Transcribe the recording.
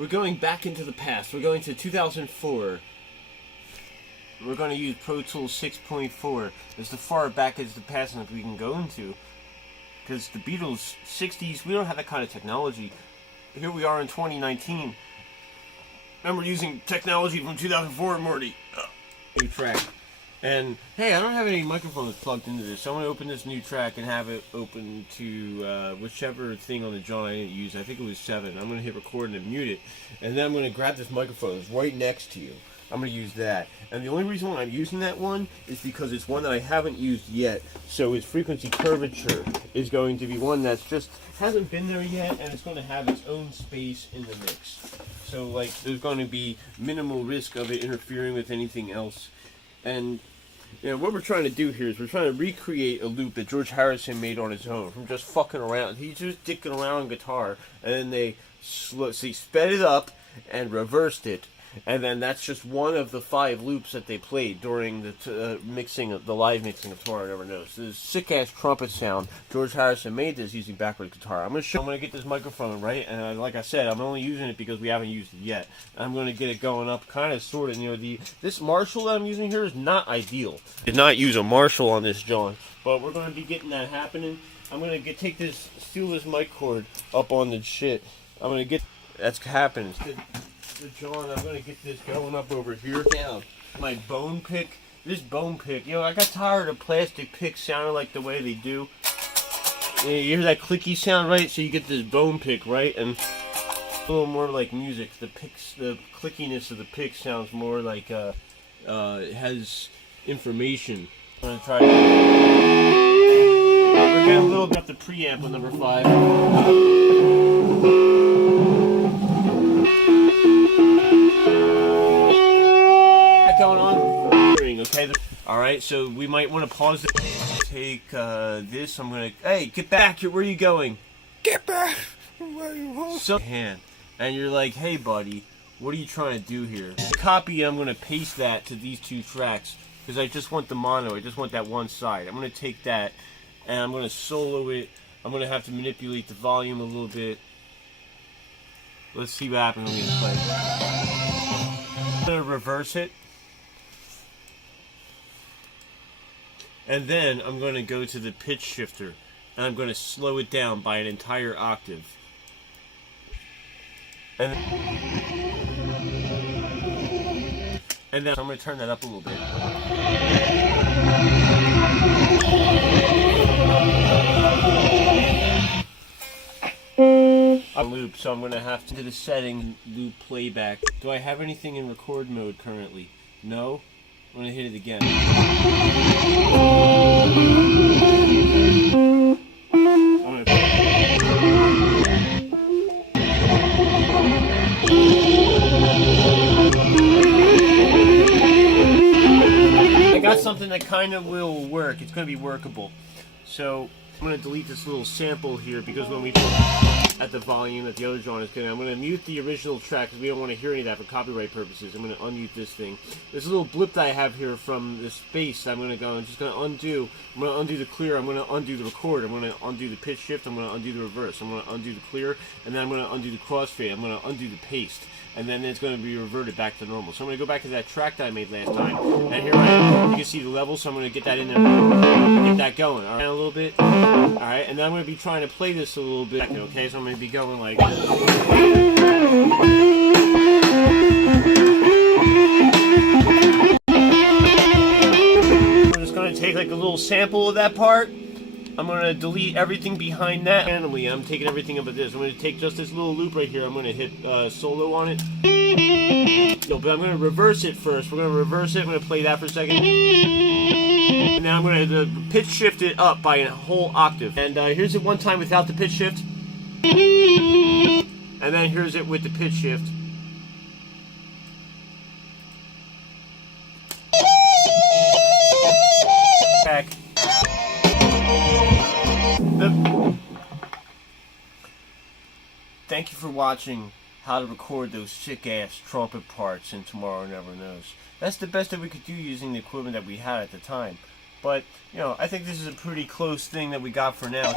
We're going back into the past. We're going to 2004. We're going to use Pro Tools 6.4 as far back as the past that we can go into. Because the Beatles, 60s, we don't have that kind of technology. Here we are in 2019. And we're using technology from 2004, Morty. New track. And, hey, I don't have any microphones plugged into this, so I'm going to open this new track and have it open to whichever thing on the John I didn't use. I think it was 7. I'm going to hit record and mute it. And then I'm going to grab this microphone. It's right next to you. I'm going to use that. And the only reason why I'm using that one is because it's one that I haven't used yet. So its frequency curvature is going to be one that's just hasn't been there yet, and it's going to have its own space in the mix. So, like, there's going to be minimal risk of it interfering with anything else. And, you know, what we're trying to do here is we're trying to recreate a loop that George Harrison made on his own from just fucking around. He's just dicking around on guitar, and then they sped it up and reversed it. And then that's just one of the 5 loops that they played during the mixing of the live mixing of Tomorrow Never Knows. This sick ass trumpet sound. George Harrison made this using backward guitar. I'm gonna get this microphone right, and like I said, I'm only using it because we haven't used it yet. I'm gonna get it going up, kind of, sort of. You know, this Marshall that I'm using here is not ideal. Did not use a Marshall on this John, but we're gonna be getting that happening. I'm gonna steal this mic cord up on the shit. I'm gonna get that's happening. John, I'm going to get this going up over here. Now, my bone pick, this bone pick, you know, I got tired of plastic picks sounding like the way they do. You hear that clicky sound, right? So you get this bone pick, right? And a little more like music. The clickiness of the pick sounds more like, it has information. I'm going to try we're getting a little bit of the preamp on number 5. Going on. Okay. Alright, so we might want to pause it. Take this. I'm gonna. Hey, get back! Where are you going? Get back! Where are you going? So hand, and you're like, hey, buddy, what are you trying to do here? Copy. I'm gonna paste that to these 2 tracks because I just want the mono. I just want that one side. I'm gonna take that and I'm gonna solo it. I'm gonna have to manipulate the volume a little bit. Let's see what happens when we play. I'm gonna reverse it. And then I'm going to go to the pitch shifter, and I'm going to slow it down by an entire octave. And then I'm going to turn that up a little bit. A loop, so I'm going to have to do the setting, loop playback. Do I have anything in record mode currently? No? I'm going to hit it again. I got something that kind of will work. It's going to be workable. So I'm going to delete this little sample here because when we look at the volume that the other John is getting, I'm going to mute the original track because we don't want to hear any of that for copyright purposes. I'm going to unmute this thing. There's a little blip that I have here from the space. I'm going to go. I'm just going to undo. I'm going to undo the clear. I'm going to undo the record. I'm going to undo the pitch shift. I'm going to undo the reverse. I'm going to undo the clear, and then I'm going to undo the crossfade. I'm going to undo the paste, and then it's going to be reverted back to normal. So I'm going to go back to that track that I made last time, and here I am. You can see the level, so I'm going to get that in there, get that going. All right, a little bit. All right, and then I'm going to be trying to play this a little bit. Okay, so I'm going to be going like this. I'm just going to take like a little sample of that part. I'm going to delete everything behind that randomly. I'm taking everything up at this. I'm going to take just this little loop right here. I'm going to hit solo on it. No, but I'm going to reverse it first. We're going to reverse it. I'm going to play that for a second. And then I'm going to pitch shift it up by a whole octave. And here's it one time without the pitch shift. And then here's it with the pitch shift. Back. Thank you for watching how to record those sick-ass trumpet parts in Tomorrow Never Knows. That's the best that we could do using the equipment that we had at the time. But, you know, I think this is a pretty close thing that we got for now.